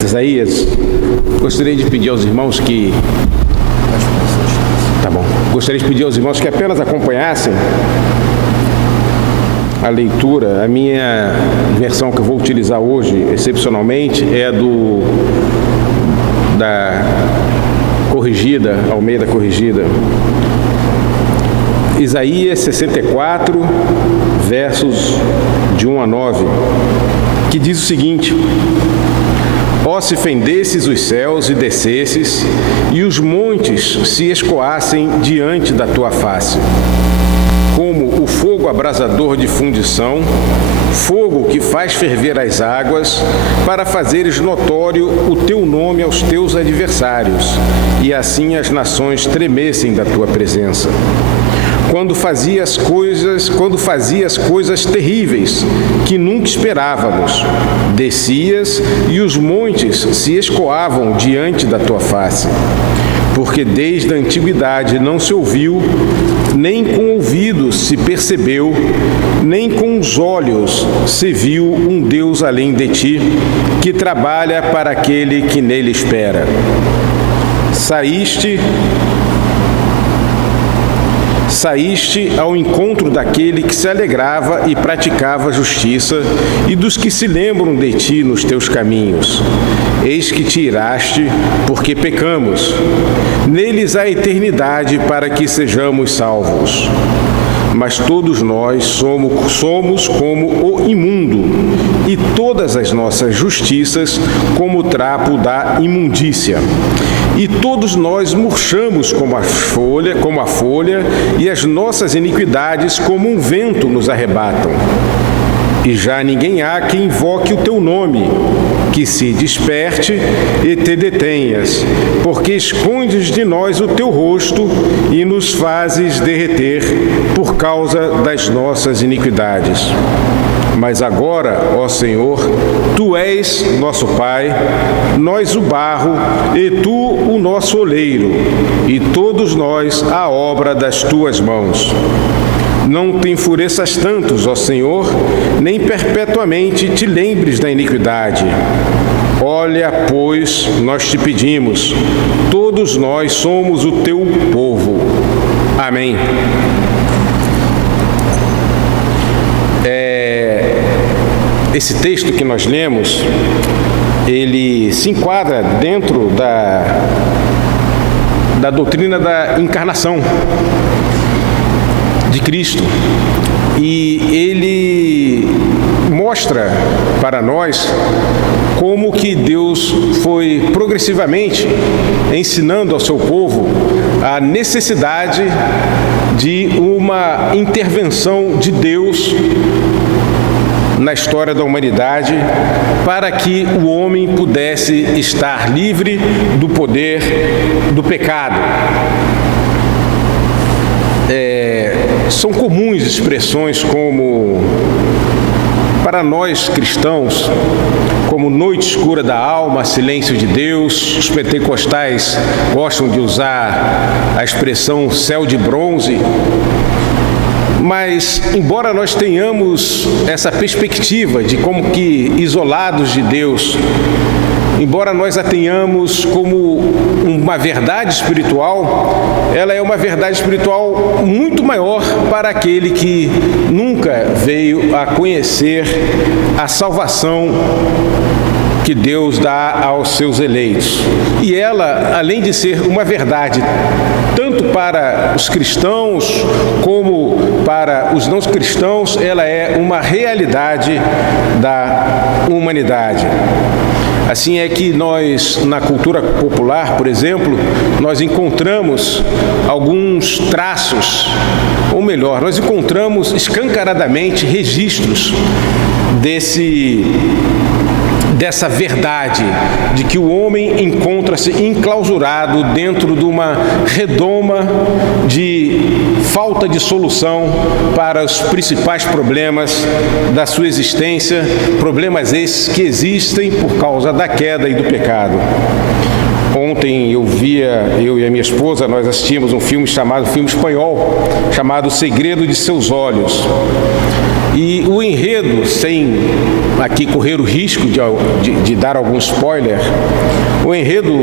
Isaías, gostaria de pedir aos irmãos que... Tá bom. Gostaria de pedir aos irmãos que apenas acompanhassem a leitura. A minha versão que eu vou utilizar hoje, excepcionalmente, é da corrigida, Almeida corrigida. Isaías 64, versos de 1 a 9, que diz o seguinte: Ó, se fendesses os céus e descesses, e os montes se escoassem diante da tua face, como o fogo abrasador de fundição, fogo que faz ferver as águas, para fazeres notório o teu nome aos teus adversários, e assim as nações tremessem da tua presença. Quando fazias coisas terríveis que nunca esperávamos, descias e os montes se escoavam diante da tua face. Porque desde a antiguidade não se ouviu, nem com ouvidos se percebeu, nem com os olhos se viu um Deus além de ti, que trabalha para aquele que nele espera. Saíste ao encontro daquele que se alegrava e praticava justiça, e dos que se lembram de ti nos teus caminhos. Eis que te iraste, porque pecamos. Neles há eternidade para que sejamos salvos. Mas todos nós somos como o imundo, e todas as nossas justiças como o trapo da imundícia. E todos nós murchamos como a folha, e as nossas iniquidades como um vento nos arrebatam. E já ninguém há que invoque o teu nome, que se desperte e te detenhas, porque escondes de nós o teu rosto e nos fazes derreter por causa das nossas iniquidades. Mas agora, ó Senhor, Tu és nosso Pai, nós o barro, e Tu o nosso oleiro, e todos nós a obra das Tuas mãos. Não te enfureças tantos, ó Senhor, nem perpetuamente te lembres da iniquidade. Olha, pois, nós te pedimos, todos nós somos o Teu povo. Amém. Esse texto que nós lemos, ele se enquadra dentro da doutrina da encarnação de Cristo, e ele mostra para nós como que Deus foi progressivamente ensinando ao seu povo a necessidade de uma intervenção de Deus na história da humanidade, para que o homem pudesse estar livre do poder do pecado. São comuns expressões como, para nós cristãos, como noite escura da alma, silêncio de Deus. Os pentecostais gostam de usar a expressão céu de bronze. Mas, embora nós tenhamos essa perspectiva de como que isolados de Deus, embora nós a tenhamos como uma verdade espiritual, ela é uma verdade espiritual muito maior para aquele que nunca veio a conhecer a salvação que Deus dá aos seus eleitos. E ela, além de ser uma verdade tanto para os cristãos como para os não cristãos, ela é uma realidade da humanidade. Assim é que nós, na cultura popular, por exemplo, nós encontramos alguns traços, ou melhor, nós encontramos escancaradamente registros dessa verdade de que o homem encontra-se enclausurado dentro de uma redoma de falta de solução para os principais problemas da sua existência, problemas esses que existem por causa da queda e do pecado. Ontem eu e a minha esposa, nós assistimos um filme espanhol, chamado O Segredo de Seus Olhos. E o enredo, sem aqui correr o risco de dar algum spoiler, o enredo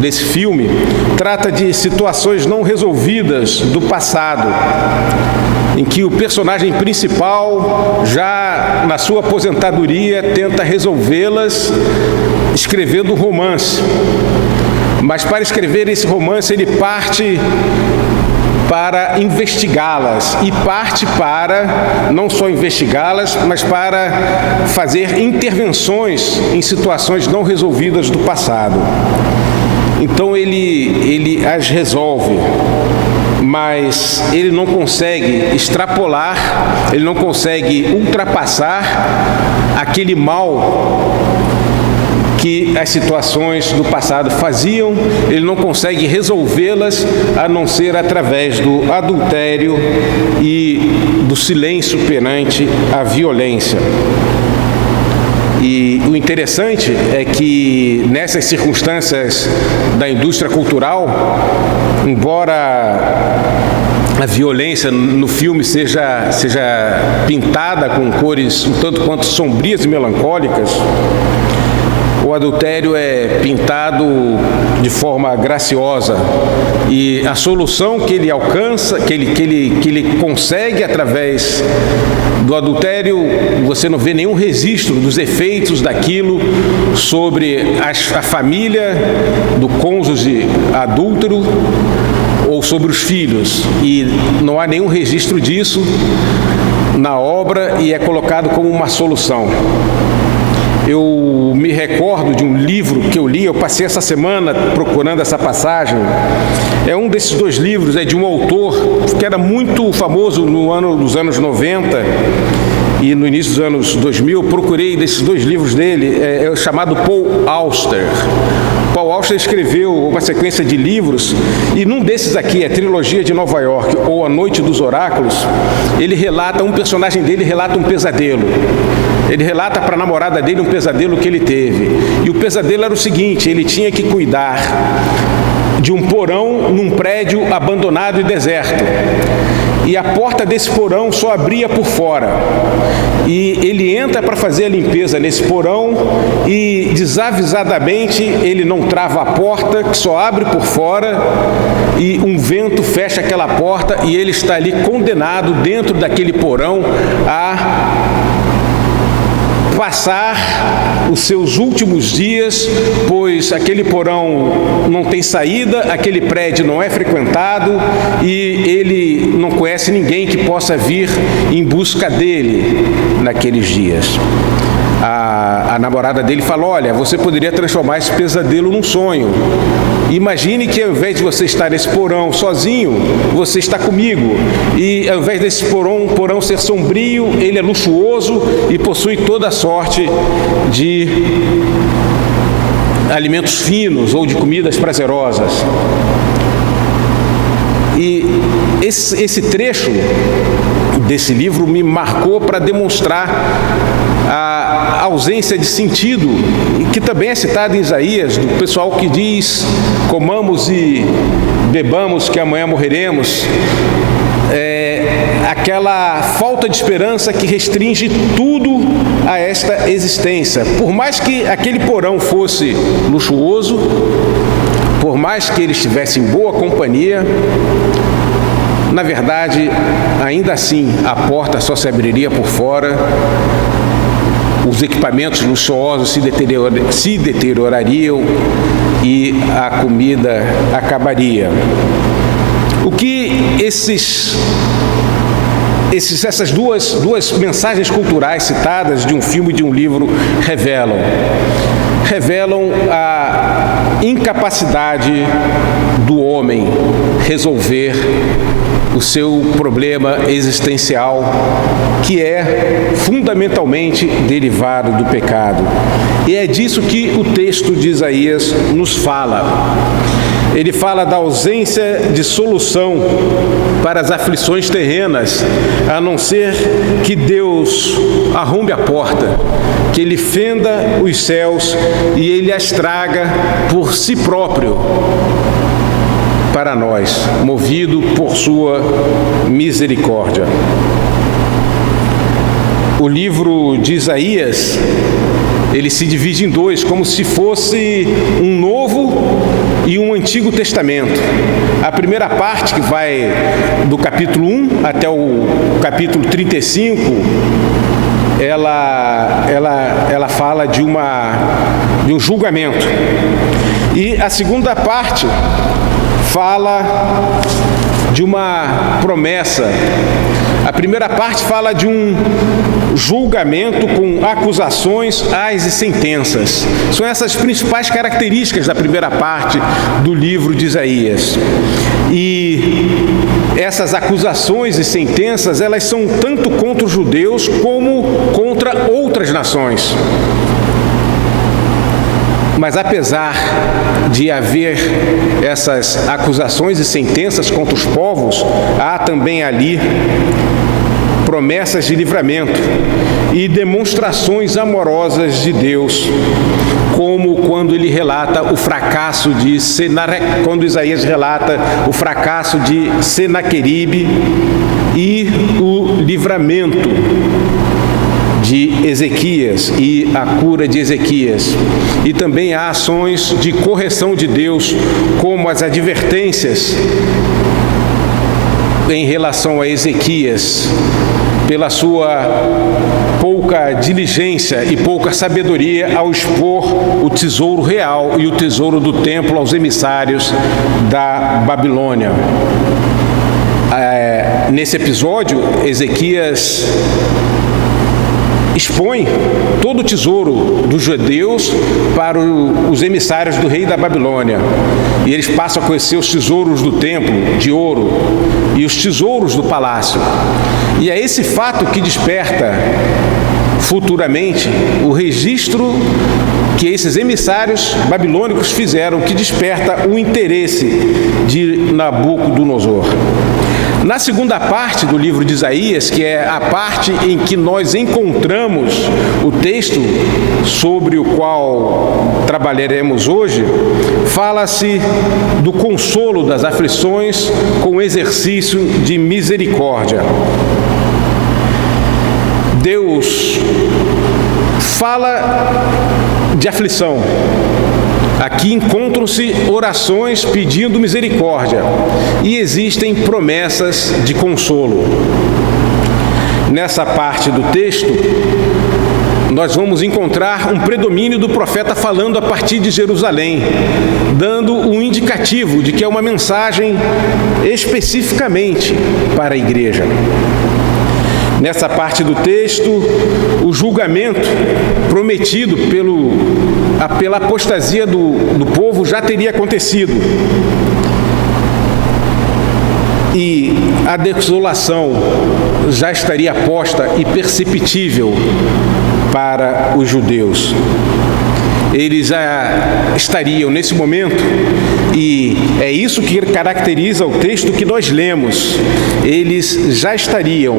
desse filme trata de situações não resolvidas do passado, em que o personagem principal, já na sua aposentadoria, tenta resolvê-las escrevendo um romance. Mas para escrever esse romance, ele parte para investigá-las e parte para não só investigá-las, mas para fazer intervenções em situações não resolvidas do passado. Então ele as resolve, mas ele não consegue extrapolar, ele não consegue ultrapassar aquele mal que as situações do passado faziam, ele não consegue resolvê-las a não ser através do adultério e do silêncio perante a violência. E o interessante é que nessas circunstâncias da indústria cultural, embora a violência no filme seja pintada com cores um tanto quanto sombrias e melancólicas, o adultério é pintado de forma graciosa, e a solução que ele alcança, que ele consegue através do adultério, você não vê nenhum registro dos efeitos daquilo sobre a família do cônjuge adúltero ou sobre os filhos, e não há nenhum registro disso na obra, e é colocado como uma solução. Eu me recordo de um livro que eu li, eu passei essa semana procurando essa passagem. É um desses dois livros, é de um autor que era muito famoso nos anos 90 e no início dos anos 2000. Eu procurei desses dois livros dele, é chamado Paul Auster. Paul Auster escreveu uma sequência de livros, e num desses aqui, a Trilogia de Nova York, ou A Noite dos Oráculos, ele relata, um personagem dele relata um pesadelo. Ele relata para a namorada dele um pesadelo que ele teve. E o pesadelo era o seguinte: ele tinha que cuidar de um porão num prédio abandonado e deserto. E a porta desse porão só abria por fora. E ele entra para fazer a limpeza nesse porão e, desavisadamente, ele não trava a porta, que só abre por fora, e um vento fecha aquela porta, e ele está ali condenado dentro daquele porão a passar os seus últimos dias, pois aquele porão não tem saída, aquele prédio não é frequentado e ele não conhece ninguém que possa vir em busca dele naqueles dias. A namorada dele falou: olha, você poderia transformar esse pesadelo num sonho. Imagine que ao invés de você estar nesse porão sozinho, você está comigo. E ao invés desse porão ser sombrio, ele é luxuoso e possui toda a sorte de alimentos finos ou de comidas prazerosas. E esse trecho desse livro me marcou para demonstrar a ausência de sentido, que também é citado em Isaías, do pessoal que diz: comamos e bebamos que amanhã morreremos. Aquela falta de esperança que restringe tudo a esta existência. Por mais que aquele porão fosse luxuoso, por mais que ele estivesse em boa companhia, na verdade, ainda assim, a porta só se abriria por fora, os equipamentos luxuosos se deteriorariam e a comida acabaria. O que essas duas mensagens culturais citadas de um filme e de um livro revelam a incapacidade do homem resolver o seu problema existencial, que é fundamentalmente derivado do pecado. E é disso que o texto de Isaías nos fala. Ele fala da ausência de solução para as aflições terrenas, a não ser que Deus arrombe a porta, que Ele fenda os céus e Ele as traga por si próprio para nós, movido por sua misericórdia. o livro de Isaías, ele se divide em dois, como se fosse um Novo e um Antigo Testamento. A primeira parte, que vai do capítulo 1 até o capítulo 35, ela fala de um julgamento. E a segunda parte fala de uma promessa. A primeira parte fala de um julgamento com acusações, ais e sentenças. São essas principais características da primeira parte do livro de Isaías. E essas acusações e sentenças, elas são tanto contra os judeus como contra outras nações. Mas apesar de haver essas acusações e sentenças contra os povos, há também ali promessas de livramento e demonstrações amorosas de Deus, como quando ele relata o fracasso de quando Isaías relata o fracasso de Senaqueribe e o livramento de Ezequias e a cura de Ezequias. E também há ações de correção de Deus, como as advertências em relação a Ezequias, pela sua pouca diligência e pouca sabedoria ao expor o tesouro real e o tesouro do templo aos emissários da Babilônia. Nesse episódio, Ezequias expõe todo o tesouro dos judeus para os emissários do rei da Babilônia. E eles passam a conhecer os tesouros do templo, de ouro, e os tesouros do palácio. E é esse fato que desperta futuramente o registro que esses emissários babilônicos fizeram, que desperta o interesse de Nabucodonosor. Na segunda parte do livro de Isaías, que é a parte em que nós encontramos o texto sobre o qual trabalharemos hoje, fala-se do consolo das aflições com exercício de misericórdia. Deus fala de aflição. Aqui encontram-se orações pedindo misericórdia e existem promessas de consolo. Nessa parte do texto, nós vamos encontrar um predomínio do profeta falando a partir de Jerusalém, dando um indicativo de que é uma mensagem especificamente para a igreja. Nessa parte do texto, o julgamento prometido pela apostasia do povo já teria acontecido. E a desolação já estaria posta e perceptível para os judeus. Eles já estariam nesse momento, e é isso que caracteriza o texto que nós lemos, eles já estariam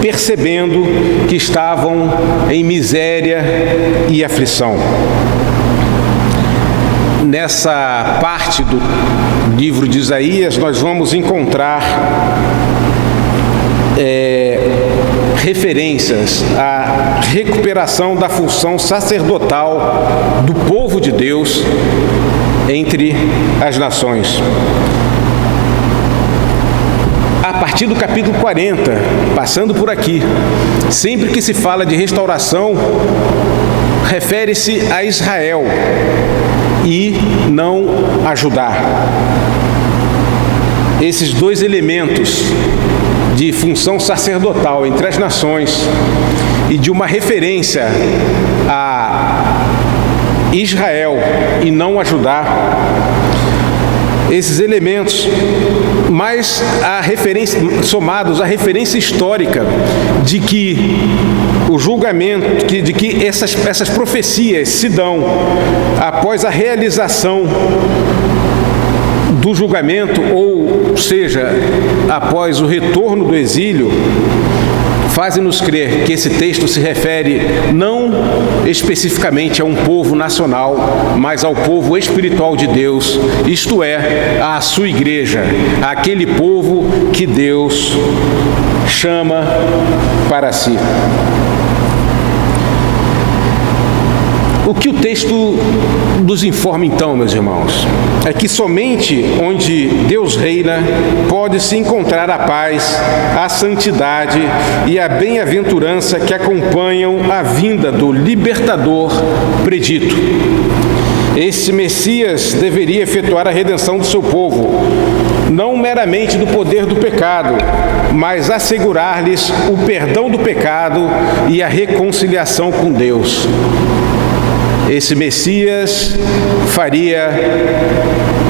percebendo que estavam em miséria e aflição. Nessa parte do livro de Isaías, nós vamos encontrar referências à recuperação da função sacerdotal do povo de Deus entre as nações. A partir do capítulo 40, passando por aqui, sempre que se fala de restauração, refere-se a Israel e não a Judá. Esses dois elementos de função sacerdotal entre as nações e de uma referência a Israel e não a Judá, esses elementos, mais a referência, somados à referência histórica de que o julgamento, de que essas profecias se dão após a realização do julgamento, ou seja, após o retorno do exílio, fazem-nos crer que esse texto se refere não especificamente a um povo nacional, mas ao povo espiritual de Deus, isto é, à sua igreja, àquele povo que Deus chama para si. O que o texto nos informa então, meus irmãos, é que somente onde Deus reina pode-se encontrar a paz, a santidade e a bem-aventurança que acompanham a vinda do libertador predito. Esse Messias deveria efetuar a redenção do seu povo, não meramente do poder do pecado, mas assegurar-lhes o perdão do pecado e a reconciliação com Deus. Esse Messias faria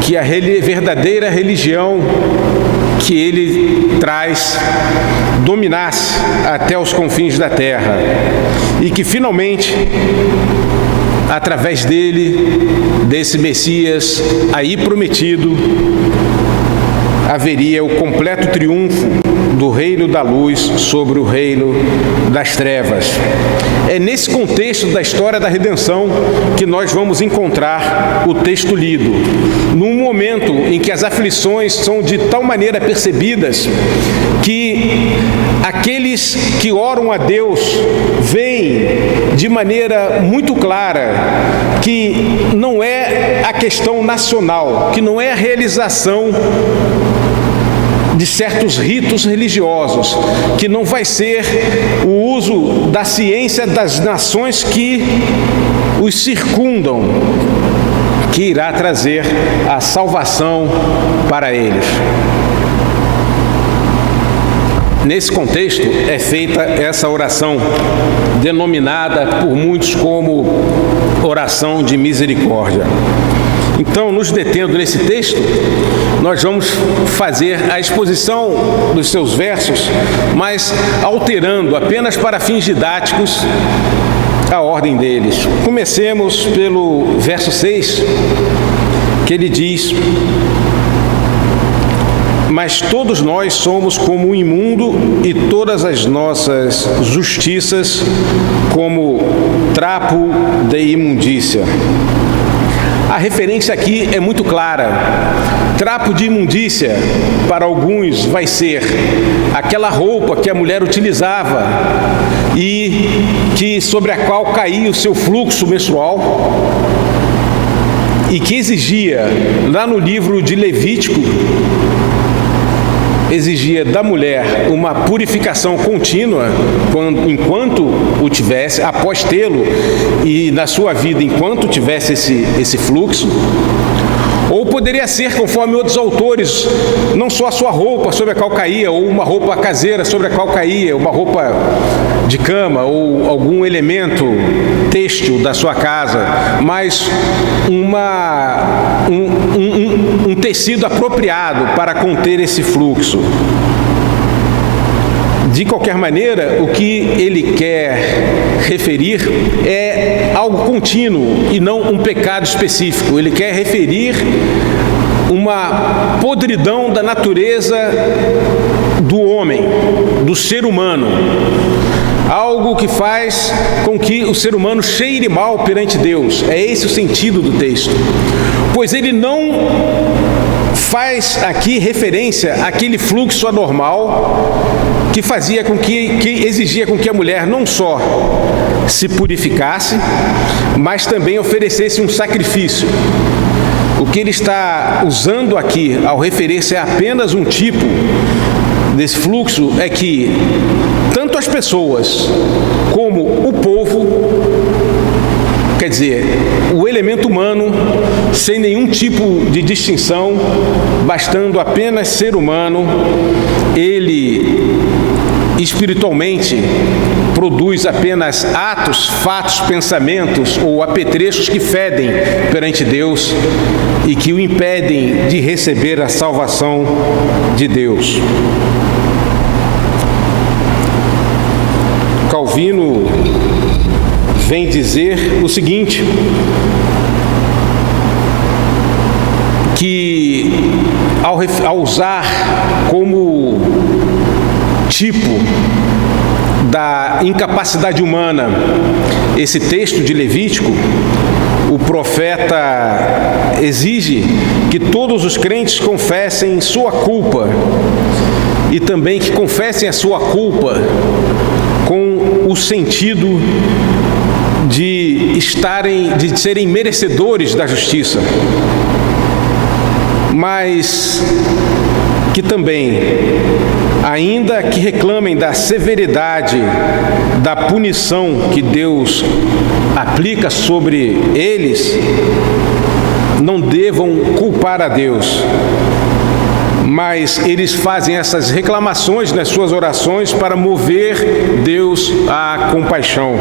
que a verdadeira religião que ele traz dominasse até os confins da terra e que finalmente, através desse Messias aí prometido, haveria o completo triunfo do reino da luz sobre o reino das trevas. É nesse contexto da história da redenção que nós vamos encontrar o texto lido. Num momento em que as aflições são de tal maneira percebidas que aqueles que oram a Deus veem de maneira muito clara que não é a questão nacional, que não é a realização de certos ritos religiosos, que não vai ser o uso da ciência das nações que os circundam, que irá trazer a salvação para eles. Nesse contexto é feita essa oração, denominada por muitos como oração de misericórdia. Então, nos detendo nesse texto, nós vamos fazer a exposição dos seus versos, mas alterando apenas para fins didáticos a ordem deles. Comecemos pelo verso 6, que ele diz: mas todos nós somos como o imundo e todas as nossas justiças como trapo de imundícia. A referência aqui é muito clara. Trapo de imundícia, para alguns, vai ser aquela roupa que a mulher utilizava e sobre a qual caía o seu fluxo menstrual e que exigia, lá no livro de Levítico, exigia da mulher uma purificação contínua enquanto o tivesse, após tê-lo, e na sua vida enquanto tivesse esse fluxo. Ou poderia ser, conforme outros autores, não só a sua roupa sobre a qual caía, ou uma roupa caseira sobre a qual caía, uma roupa de cama, ou algum elemento têxtil da sua casa, mas um tecido apropriado para conter esse fluxo. De qualquer maneira, o que ele quer referir é algo contínuo e não um pecado específico. Ele quer referir uma podridão da natureza do homem, do ser humano. Algo que faz com que o ser humano cheire mal perante Deus. É esse o sentido do texto. Pois ele não faz aqui referência àquele fluxo anormal que fazia com que exigia com que a mulher não só se purificasse, mas também oferecesse um sacrifício. O que ele está usando aqui, ao referir-se a apenas um tipo desse fluxo, é que tanto as pessoas como o povo, quer dizer, o elemento humano, sem nenhum tipo de distinção, bastando apenas ser humano, ele espiritualmente produz apenas atos, fatos, pensamentos ou apetrechos que fedem perante Deus e que o impedem de receber a salvação de Deus. Calvino vem dizer o seguinte, que ao usar como tipo da incapacidade humana esse texto de Levítico, o profeta exige que todos os crentes confessem sua culpa e também que confessem a sua culpa com o sentido de de serem merecedores da justiça, mas que também, ainda que reclamem da severidade da punição que Deus aplica sobre eles, não devam culpar a Deus, mas eles fazem essas reclamações nas suas orações para mover Deus à compaixão.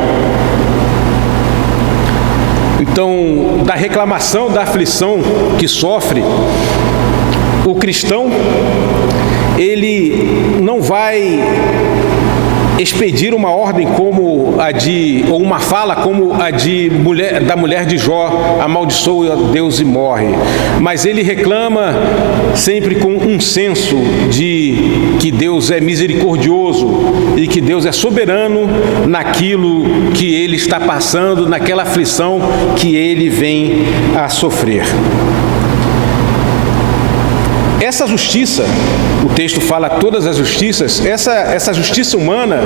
Então, da reclamação, da aflição que sofre, o cristão, ele não vai expedir uma ordem como a de, ou uma fala como a da mulher de Jó, amaldiçoa Deus e morre. Mas ele reclama sempre com um senso de que Deus é misericordioso e que Deus é soberano naquilo que ele está passando, naquela aflição que ele vem a sofrer. Essa justiça, o texto fala todas as justiças, essa justiça humana,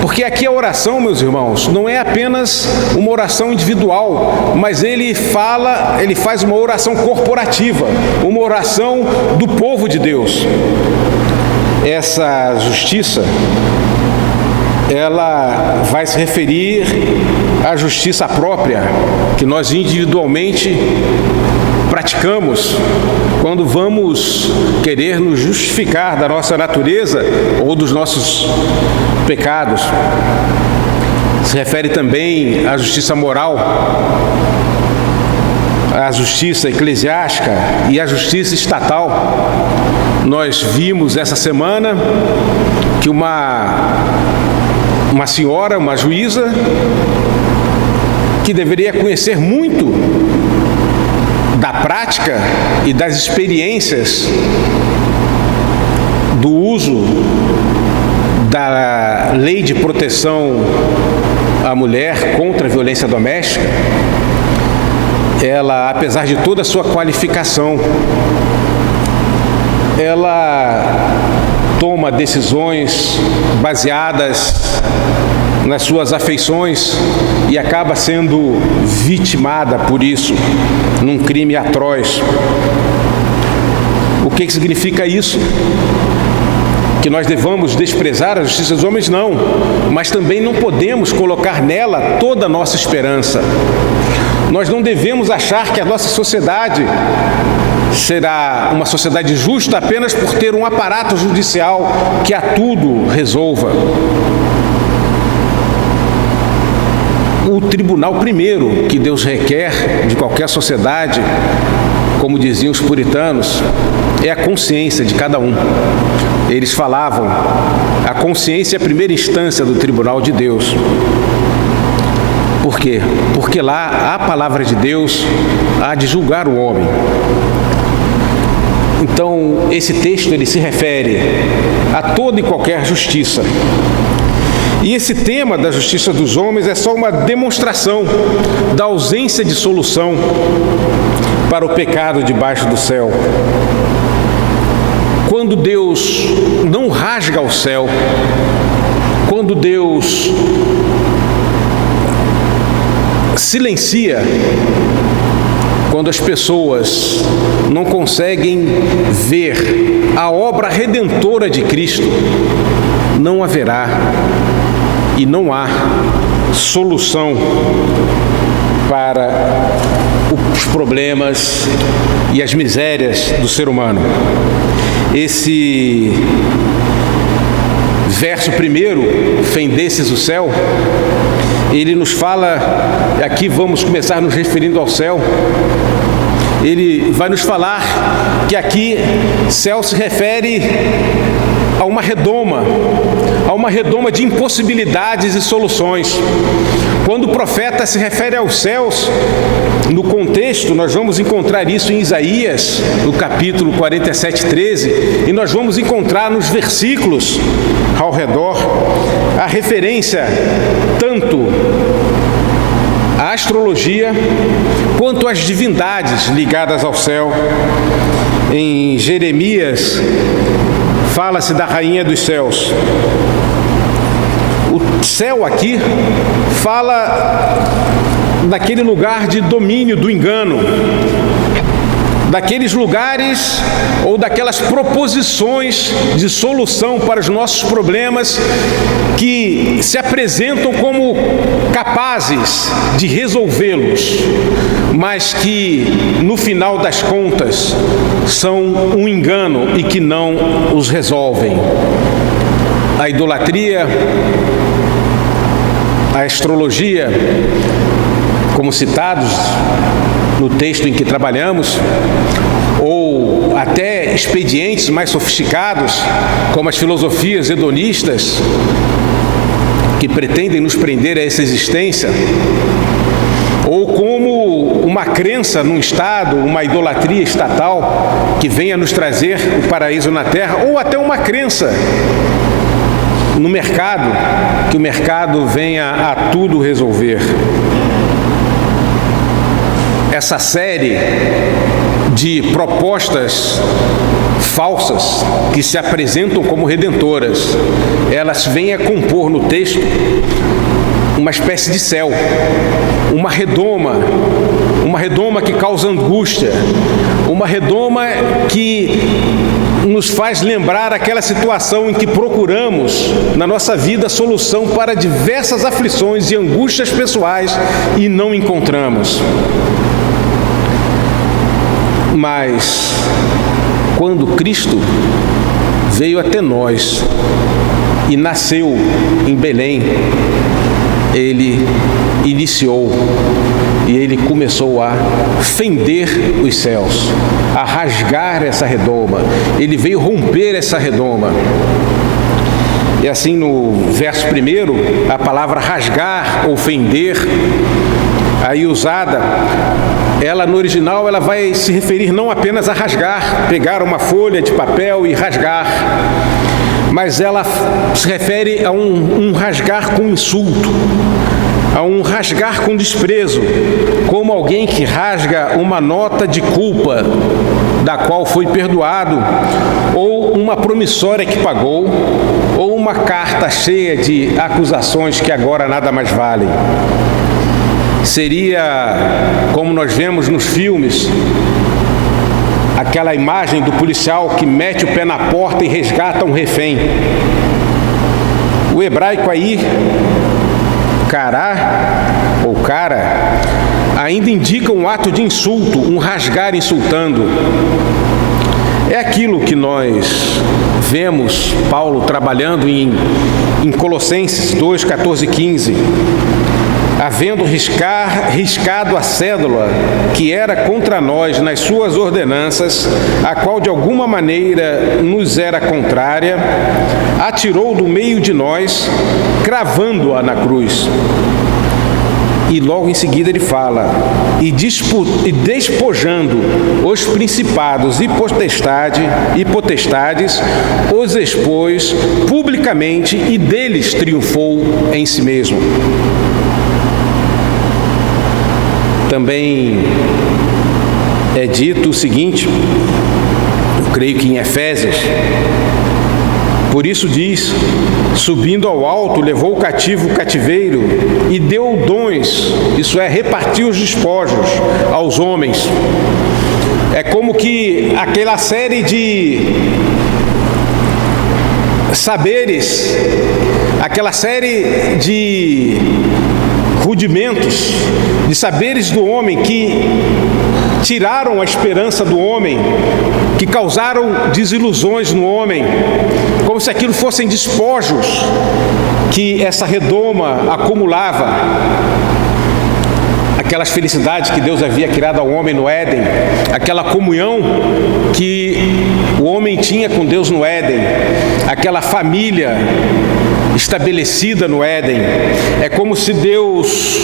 porque aqui a oração, meus irmãos, não é apenas uma oração individual, mas ele faz uma oração corporativa, uma oração do povo de Deus. Essa justiça, ela vai se referir à justiça própria, que nós individualmente praticamos quando vamos querer nos justificar da nossa natureza ou dos nossos pecados. Se refere também à justiça moral, à justiça eclesiástica e à justiça estatal. Nós vimos essa semana que uma senhora, uma juíza, que deveria conhecer muito da prática e das experiências do uso da lei de proteção à mulher contra a violência doméstica, ela, apesar de toda a sua qualificação, ela toma decisões baseadas nas suas afeições e acaba sendo vitimada por isso, num crime atroz. O que significa isso? Que nós devamos desprezar a justiça dos homens? Não, mas também não podemos colocar nela toda a nossa esperança. Nós não devemos achar que a nossa sociedade será uma sociedade justa apenas por ter um aparato judicial que a tudo resolva. O tribunal primeiro que Deus requer de qualquer sociedade, como diziam os puritanos, é a consciência de cada um. Eles falavam, a consciência é a primeira instância do tribunal de Deus. Por quê? Porque lá a palavra de Deus há de julgar o homem. Então, esse texto ele se refere a toda e qualquer justiça. E esse tema da justiça dos homens é só uma demonstração da ausência de solução para o pecado debaixo do céu. Quando Deus não rasga o céu, quando Deus silencia, quando as pessoas não conseguem ver a obra redentora de Cristo, não haverá e não há solução para os problemas e as misérias do ser humano. Esse verso primeiro, fendesses o céu, ele nos fala, aqui vamos começar nos referindo ao céu, ele vai nos falar que aqui céu se refere a uma redoma de impossibilidades e soluções. Quando o profeta se refere aos céus, no contexto, nós vamos encontrar isso em Isaías, no capítulo 47, 13, e nós vamos encontrar nos versículos ao redor a referência tanto à astrologia quanto às divindades ligadas ao céu. Em Jeremias, fala-se da rainha dos céus. O céu aqui fala daquele lugar de domínio do engano, daqueles lugares ou daquelas proposições de solução para os nossos problemas que se apresentam como capazes de resolvê-los, mas que no final das contas são um engano e que não os resolvem. A idolatria, a astrologia, como citados no texto em que trabalhamos, ou até expedientes mais sofisticados, como as filosofias hedonistas, que pretendem nos prender a essa existência, ou como uma crença num Estado, uma idolatria estatal que venha nos trazer o paraíso na terra, ou até uma crença no mercado, que o mercado venha a tudo resolver. Essa série de propostas falsas que se apresentam como redentoras, elas vêm a compor no texto uma espécie de céu, uma redoma que causa angústia, uma redoma que nos faz lembrar aquela situação em que procuramos na nossa vida solução para diversas aflições e angústias pessoais e não encontramos. Mas quando Cristo veio até nós e nasceu em Belém, ele iniciou e ele começou a fender os céus, a rasgar essa redoma. Ele veio romper essa redoma. E assim no verso 1, a palavra rasgar ou fender, aí usada, ela no original ela vai se referir não apenas a rasgar, pegar uma folha de papel e rasgar, mas ela se refere a um rasgar com insulto, a um rasgar com desprezo, como alguém que rasga uma nota de culpa da qual foi perdoado, ou uma promissória que pagou, ou uma carta cheia de acusações que agora nada mais valem. Seria, como nós vemos nos filmes, aquela imagem do policial que mete o pé na porta e resgata um refém. O hebraico aí, cará ou cara, ainda indica um ato de insulto, um rasgar insultando. É aquilo que nós vemos Paulo trabalhando em Colossenses 2, 14 e 15. Havendo riscado a cédula que era contra nós nas suas ordenanças, a qual de alguma maneira nos era contrária, atirou do meio de nós, cravando-a na cruz. E logo em seguida ele fala, e despojando os principados e potestades, os expôs publicamente e deles triunfou em si mesmo. Também é dito o seguinte, eu creio que em Efésios, por isso diz, subindo ao alto, levou o cativo o cativeiro e deu dons, isso é, repartiu os despojos aos homens. É como que aquela série de saberes, aquela série de rudimentos, de saberes do homem que tiraram a esperança do homem, que causaram desilusões no homem, como se aquilo fossem despojos que essa redoma acumulava, aquelas felicidades que Deus havia criado ao homem no Éden, aquela comunhão que o homem tinha com Deus no Éden, aquela família estabelecida no Éden. É como se Deus,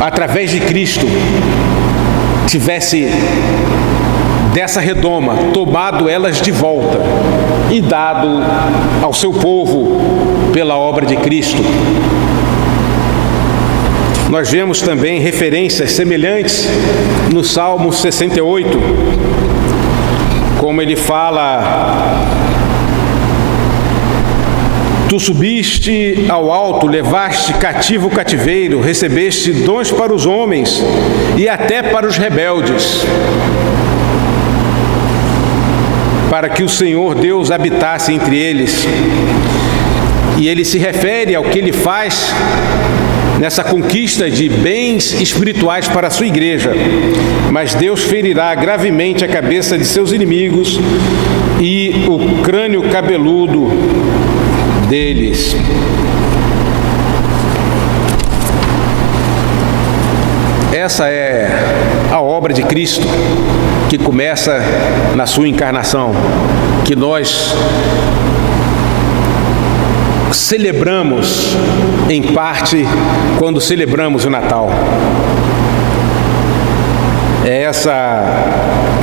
através de Cristo, tivesse dessa redoma tomado elas de volta e dado ao seu povo pela obra de Cristo. Nós vemos também referências semelhantes no Salmo 68, como ele fala Tu subiste ao alto, levaste cativo o cativeiro, recebeste dons para os homens e até para os rebeldes, para que o Senhor Deus habitasse entre eles. E ele se refere ao que ele faz nessa conquista de bens espirituais para a sua igreja. Mas Deus ferirá gravemente a cabeça de seus inimigos e o crânio cabeludo deles. Essa é a obra de Cristo, que começa na sua encarnação, que nós celebramos em parte quando celebramos o Natal. É essa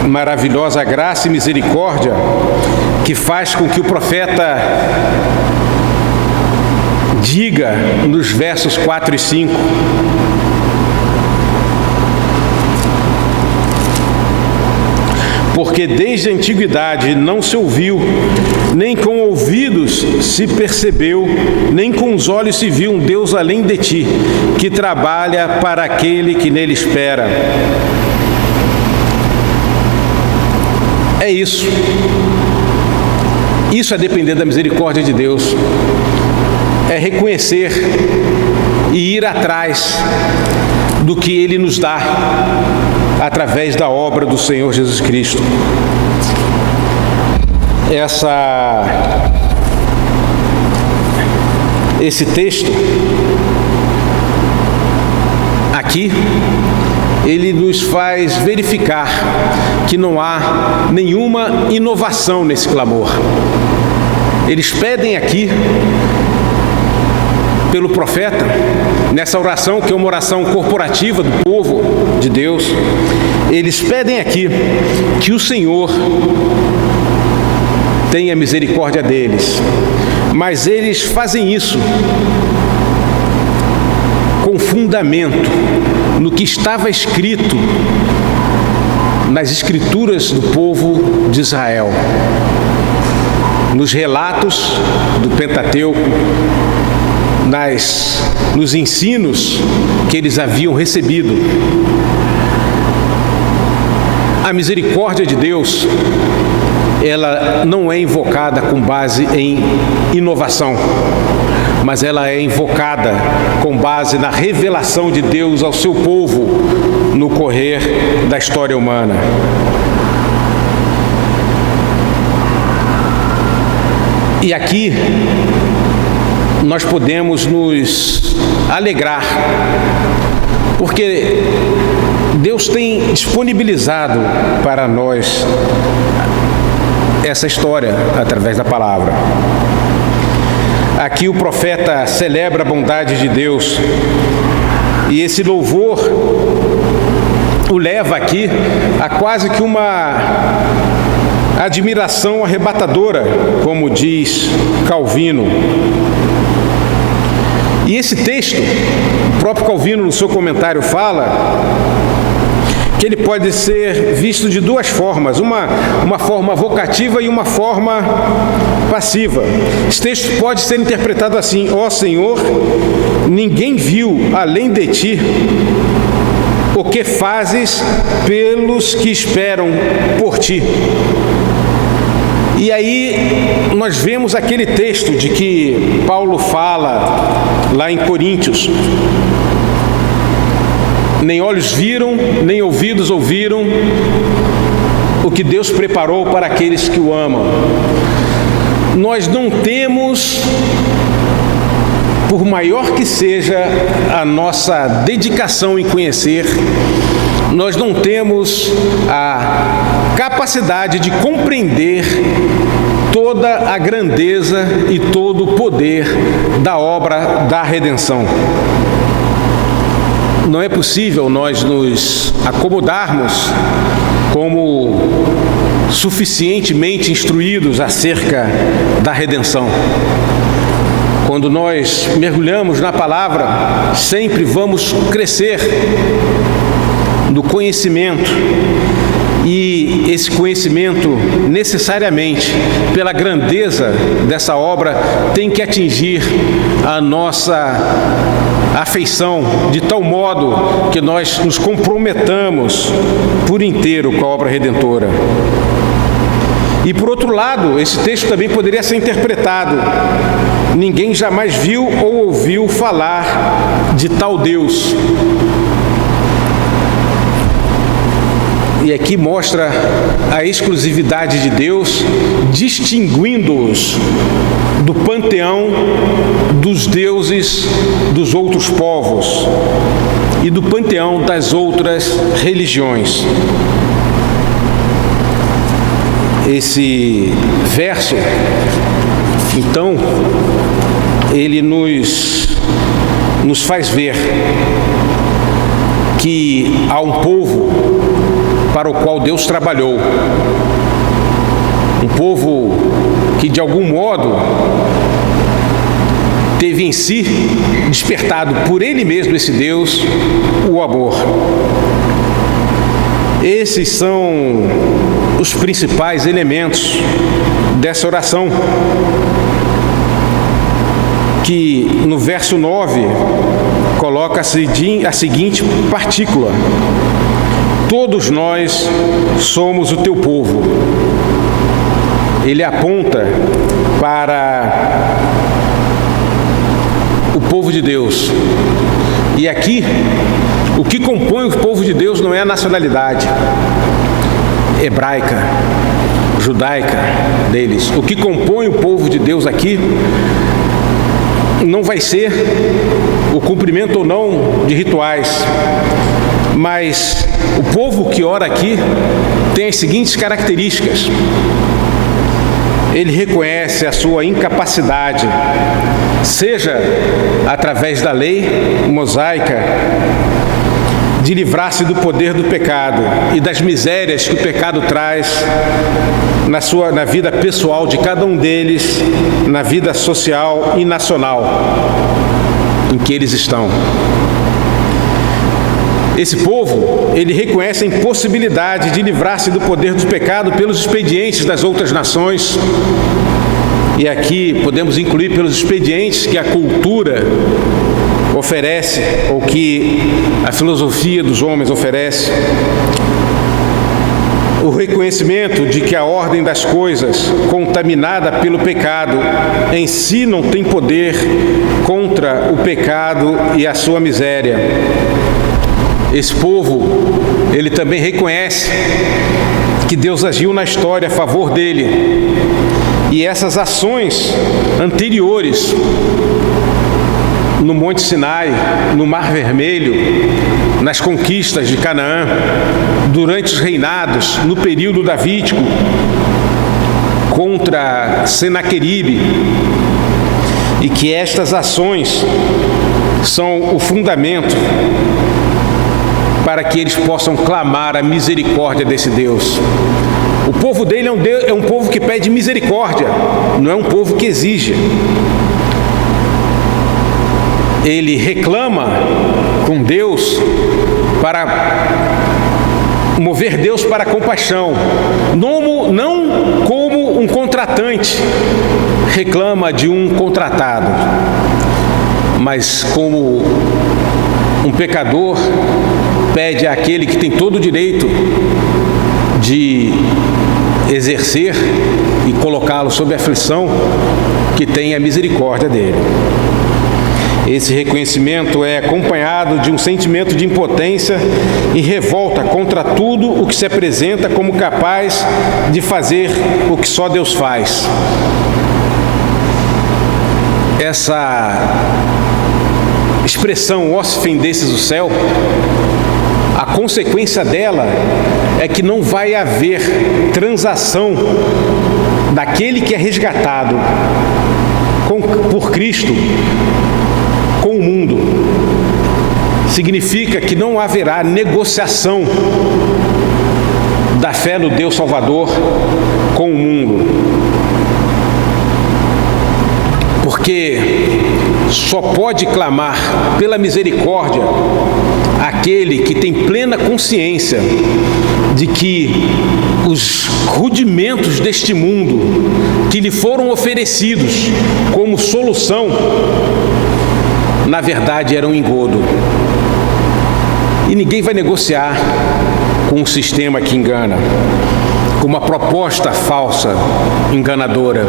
maravilhosa graça e misericórdia que faz com que o profeta diga nos versos 4 e 5: porque desde a antiguidade não se ouviu, nem com ouvidos se percebeu, nem com os olhos se viu um Deus além de ti, que trabalha para aquele que nele espera. É isso. Isso é depender da misericórdia de Deus. É reconhecer e ir atrás do que Ele nos dá através da obra do Senhor Jesus Cristo. Esse texto aqui, ele nos faz verificar que não há nenhuma inovação nesse clamor. Eles pedem aqui pelo profeta, nessa oração que é uma oração corporativa do povo de Deus, eles pedem aqui que o Senhor tenha misericórdia deles, mas eles fazem isso com fundamento no que estava escrito nas escrituras do povo de Israel, nos relatos do Pentateuco, nos ensinos que eles haviam recebido. A misericórdia de Deus, ela não é invocada com base em inovação, mas ela é invocada com base na revelação de Deus ao seu povo no correr da história humana. E aqui nós podemos nos alegrar, porque Deus tem disponibilizado para nós essa história através da palavra. Aqui o profeta celebra a bondade de Deus, e esse louvor o leva aqui a quase que uma admiração arrebatadora, como diz Calvino. E esse texto, o próprio Calvino no seu comentário fala que ele pode ser visto de duas formas, uma forma vocativa e uma forma passiva. Esse texto pode ser interpretado assim: ó Senhor, ninguém viu além de ti o que fazes pelos que esperam por ti. E aí nós vemos aquele texto de que Paulo fala lá em Coríntios: nem olhos viram, nem ouvidos ouviram o que Deus preparou para aqueles que o amam. Nós não temos, por maior que seja a nossa dedicação em conhecer, nós não temos a capacidade de compreender toda a grandeza e todo o poder da obra da redenção. Não é possível nós nos acomodarmos como suficientemente instruídos acerca da redenção. Quando nós mergulhamos na palavra, sempre vamos crescer no conhecimento, e esse conhecimento, necessariamente, pela grandeza dessa obra, tem que atingir a nossa afeição, de tal modo que nós nos comprometamos por inteiro com a obra redentora. E, por outro lado, esse texto também poderia ser interpretado: ninguém jamais viu ou ouviu falar de tal Deus. E aqui mostra a exclusividade de Deus, distinguindo-os do panteão dos deuses dos outros povos e do panteão das outras religiões. Esse verso, então, ele nos faz ver que há um povo para o qual Deus trabalhou, um povo que de algum modo teve em si, despertado por ele mesmo, esse Deus, o amor. Esses são os principais elementos dessa oração, que no verso 9 coloca a seguinte partícula: todos nós somos o teu povo. Ele aponta para o povo de Deus. E aqui, o que compõe o povo de Deus não é a nacionalidade hebraica, judaica deles. O que compõe o povo de Deus aqui não vai ser o cumprimento ou não de rituais, mas o povo que ora aqui tem as seguintes características: ele reconhece a sua incapacidade, seja através da lei mosaica, de livrar-se do poder do pecado e das misérias que o pecado traz na vida pessoal de cada um deles, na vida social e nacional em que eles estão. Esse povo, ele reconhece a impossibilidade de livrar-se do poder do pecado pelos expedientes das outras nações. E aqui podemos incluir pelos expedientes que a cultura oferece, ou que a filosofia dos homens oferece. O reconhecimento de que a ordem das coisas, contaminada pelo pecado, em si não tem poder contra o pecado e a sua miséria. Esse povo, ele também reconhece que Deus agiu na história a favor dele. E essas ações anteriores, no Monte Sinai, no Mar Vermelho, nas conquistas de Canaã, durante os reinados, no período davídico, contra Senaqueribe, e que estas ações são o fundamento para que eles possam clamar a misericórdia desse Deus. O povo dele é um povo que pede misericórdia, não é um povo que exige. Ele reclama com Deus para mover Deus para a compaixão, não como um contratante reclama de um contratado, mas como um pecador pede àquele que tem todo o direito de exercer e colocá-lo sob aflição, que tenha misericórdia dele. Esse reconhecimento é acompanhado de um sentimento de impotência e revolta contra tudo o que se apresenta como capaz de fazer o que só Deus faz. Essa expressão, ó se fendesses o céu, a consequência dela é que não vai haver transação daquele que é resgatado por Cristo com o mundo. Significa que não haverá negociação da fé no Deus Salvador com o mundo. Porque só pode clamar pela misericórdia aquele que tem plena consciência de que os rudimentos deste mundo que lhe foram oferecidos como solução, na verdade eram engodo. E ninguém vai negociar com um sistema que engana, com uma proposta falsa, enganadora.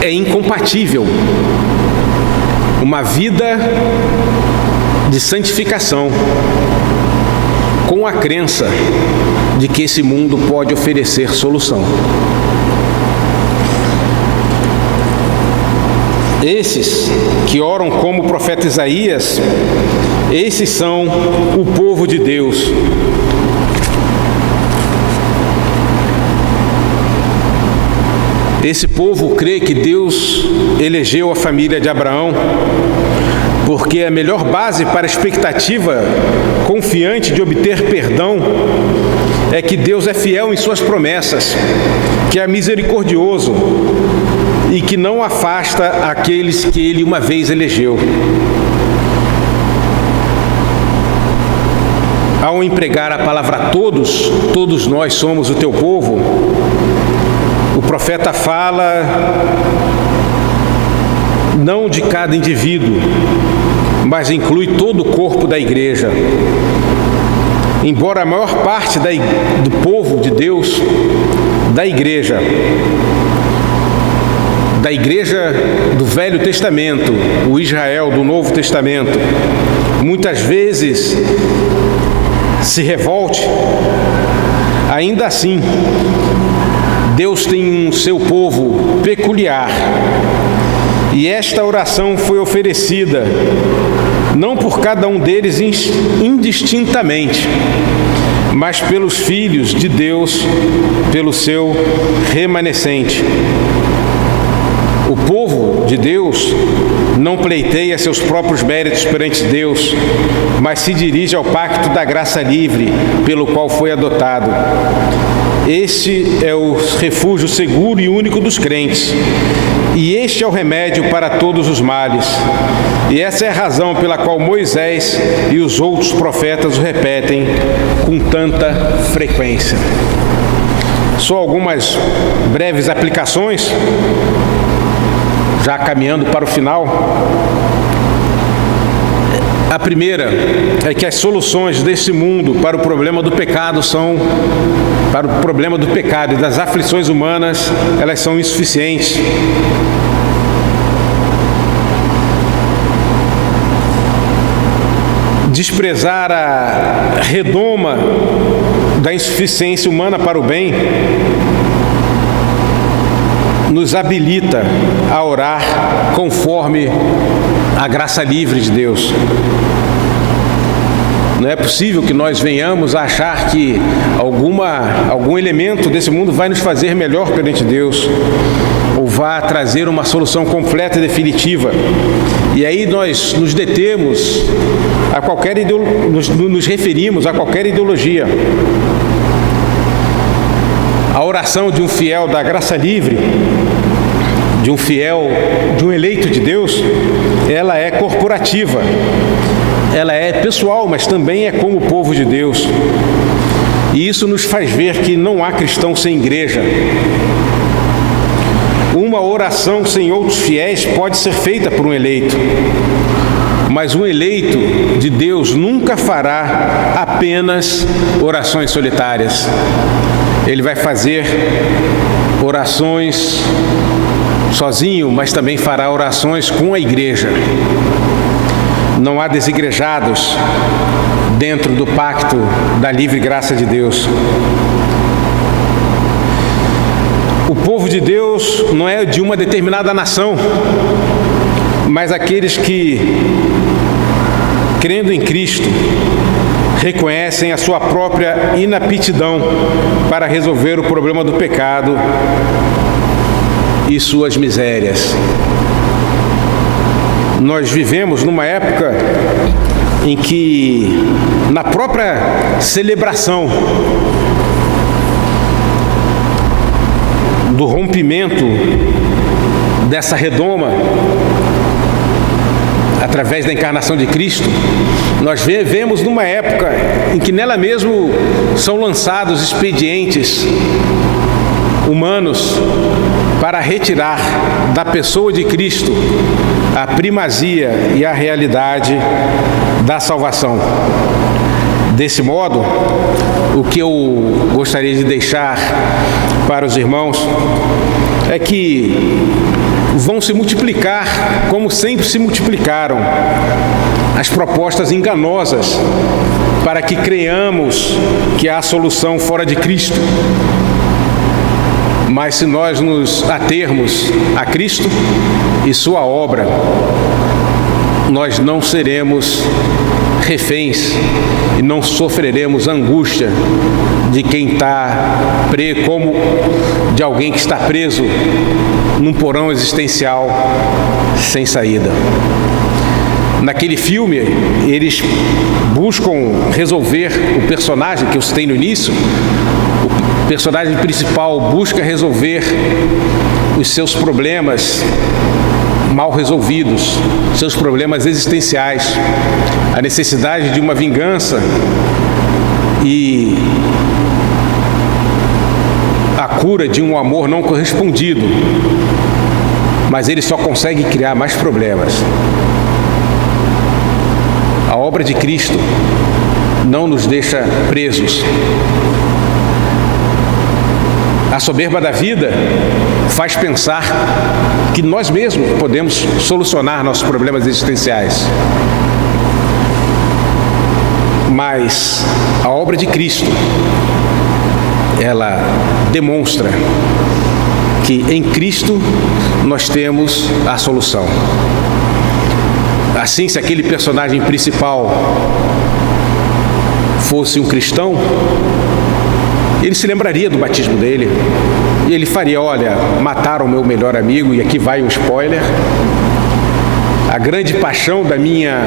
É incompatível uma vida de santificação com a crença de que esse mundo pode oferecer solução. Esses que oram como o profeta Isaías, esses são o povo de Deus. Esse povo crê que Deus elegeu a família de Abraão porque a melhor base para a expectativa confiante de obter perdão é que Deus é fiel em suas promessas, que é misericordioso e que não afasta aqueles que Ele uma vez elegeu. Ao empregar a palavra todos, todos nós somos o teu povo, o profeta fala não de cada indivíduo, mas inclui todo o corpo da igreja. Embora a maior parte do povo de Deus, da igreja do Velho Testamento, o Israel do Novo Testamento, muitas vezes se revolte, ainda assim, Deus tem um seu povo peculiar. E esta oração foi oferecida não por cada um deles indistintamente, mas pelos filhos de Deus, pelo seu remanescente. O povo de Deus não pleiteia seus próprios méritos perante Deus, mas se dirige ao pacto da graça livre, pelo qual foi adotado. Este é o refúgio seguro e único dos crentes, e este é o remédio para todos os males. E essa é a razão pela qual Moisés e os outros profetas o repetem com tanta frequência. Só algumas breves aplicações, já caminhando para o final. A primeira é que as soluções desse mundo para o problema do pecado e das aflições humanas, elas são insuficientes. Desprezar a redoma da insuficiência humana para o bem nos habilita a orar conforme a graça livre de Deus. Não é possível que nós venhamos a achar que algum elemento desse mundo vai nos fazer melhor perante Deus, ou vai trazer uma solução completa e definitiva. E aí nós nos detemos a nos referimos a qualquer ideologia. A oração de um fiel da graça livre, de um eleito de Deus, ela é corporativa. Ela é pessoal, mas também é como o povo de Deus. E isso nos faz ver que não há cristão sem igreja. Uma oração sem outros fiéis pode ser feita por um eleito, mas um eleito de Deus nunca fará apenas orações solitárias. Ele vai fazer orações sozinho, mas também fará orações com a igreja. Não há desigrejados dentro do pacto da livre graça de Deus. O povo de Deus não é de uma determinada nação, mas aqueles que, crendo em Cristo, reconhecem a sua própria inaptidão para resolver o problema do pecado e suas misérias. Nós vivemos numa época em que, na própria celebração do rompimento dessa redoma, através da encarnação de Cristo, nós vivemos numa época em que nela mesmo são lançados expedientes humanos para retirar da pessoa de Cristo a primazia e a realidade da salvação. Desse modo, o que eu gostaria de deixar para os irmãos é que vão se multiplicar, como sempre se multiplicaram, as propostas enganosas para que creiamos que há solução fora de Cristo. Mas se nós nos atermos a Cristo e sua obra, nós não seremos reféns e não sofreremos angústia de quem está preso, como de alguém que está preso num porão existencial sem saída. Naquele filme, eles buscam resolver o personagem que eu citei no início. O personagem principal busca resolver os seus problemas mal resolvidos, seus problemas existenciais, a necessidade de uma vingança e a cura de um amor não correspondido, mas ele só consegue criar mais problemas. A obra de Cristo não nos deixa presos. A soberba da vida faz pensar que nós mesmos podemos solucionar nossos problemas existenciais. Mas a obra de Cristo, ela demonstra que em Cristo nós temos a solução. Assim, se aquele personagem principal fosse um cristão, ele se lembraria do batismo dele e ele faria: olha, mataram o meu melhor amigo, e aqui vai um spoiler, a grande paixão da minha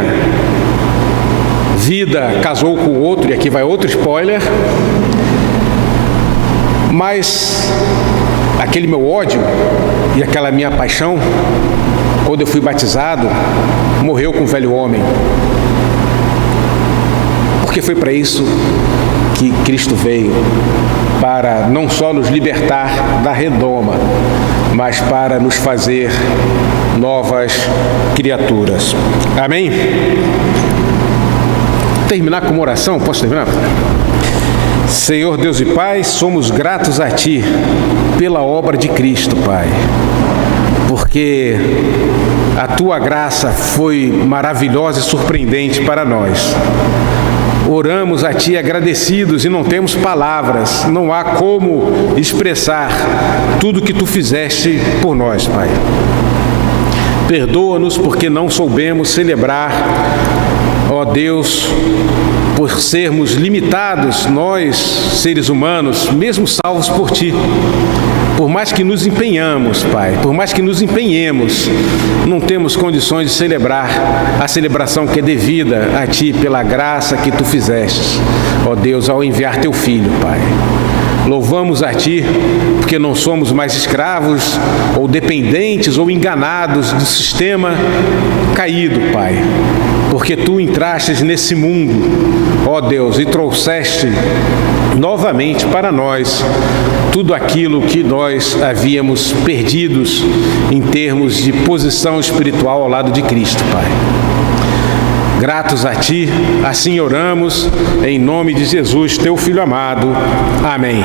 vida casou com outro, e aqui vai outro spoiler, mas aquele meu ódio e aquela minha paixão, quando eu fui batizado, morreu com o velho homem, porque foi para isso que Cristo veio, para não só nos libertar da redoma, mas para nos fazer novas criaturas. Amém? Terminar com uma oração? Posso terminar? Senhor Deus e Pai, somos gratos a Ti pela obra de Cristo, Pai, porque a Tua graça foi maravilhosa e surpreendente para nós. Oramos a Ti agradecidos e não temos palavras, não há como expressar tudo que Tu fizeste por nós, Pai. Perdoa-nos porque não soubemos celebrar, ó Deus, por sermos limitados, nós, seres humanos, mesmo salvos por Ti. Por mais que nos empenhamos, Pai, por mais que nos empenhemos, não temos condições de celebrar a celebração que é devida a Ti pela graça que Tu fizeste, ó Deus, ao enviar Teu Filho, Pai. Louvamos a Ti porque não somos mais escravos ou dependentes ou enganados do sistema caído, Pai, porque Tu entrastes nesse mundo, ó Deus, e trouxeste novamente para nós tudo aquilo que nós havíamos perdidos em termos de posição espiritual ao lado de Cristo, Pai. Gratos a Ti, assim oramos, em nome de Jesus, Teu Filho amado. Amém.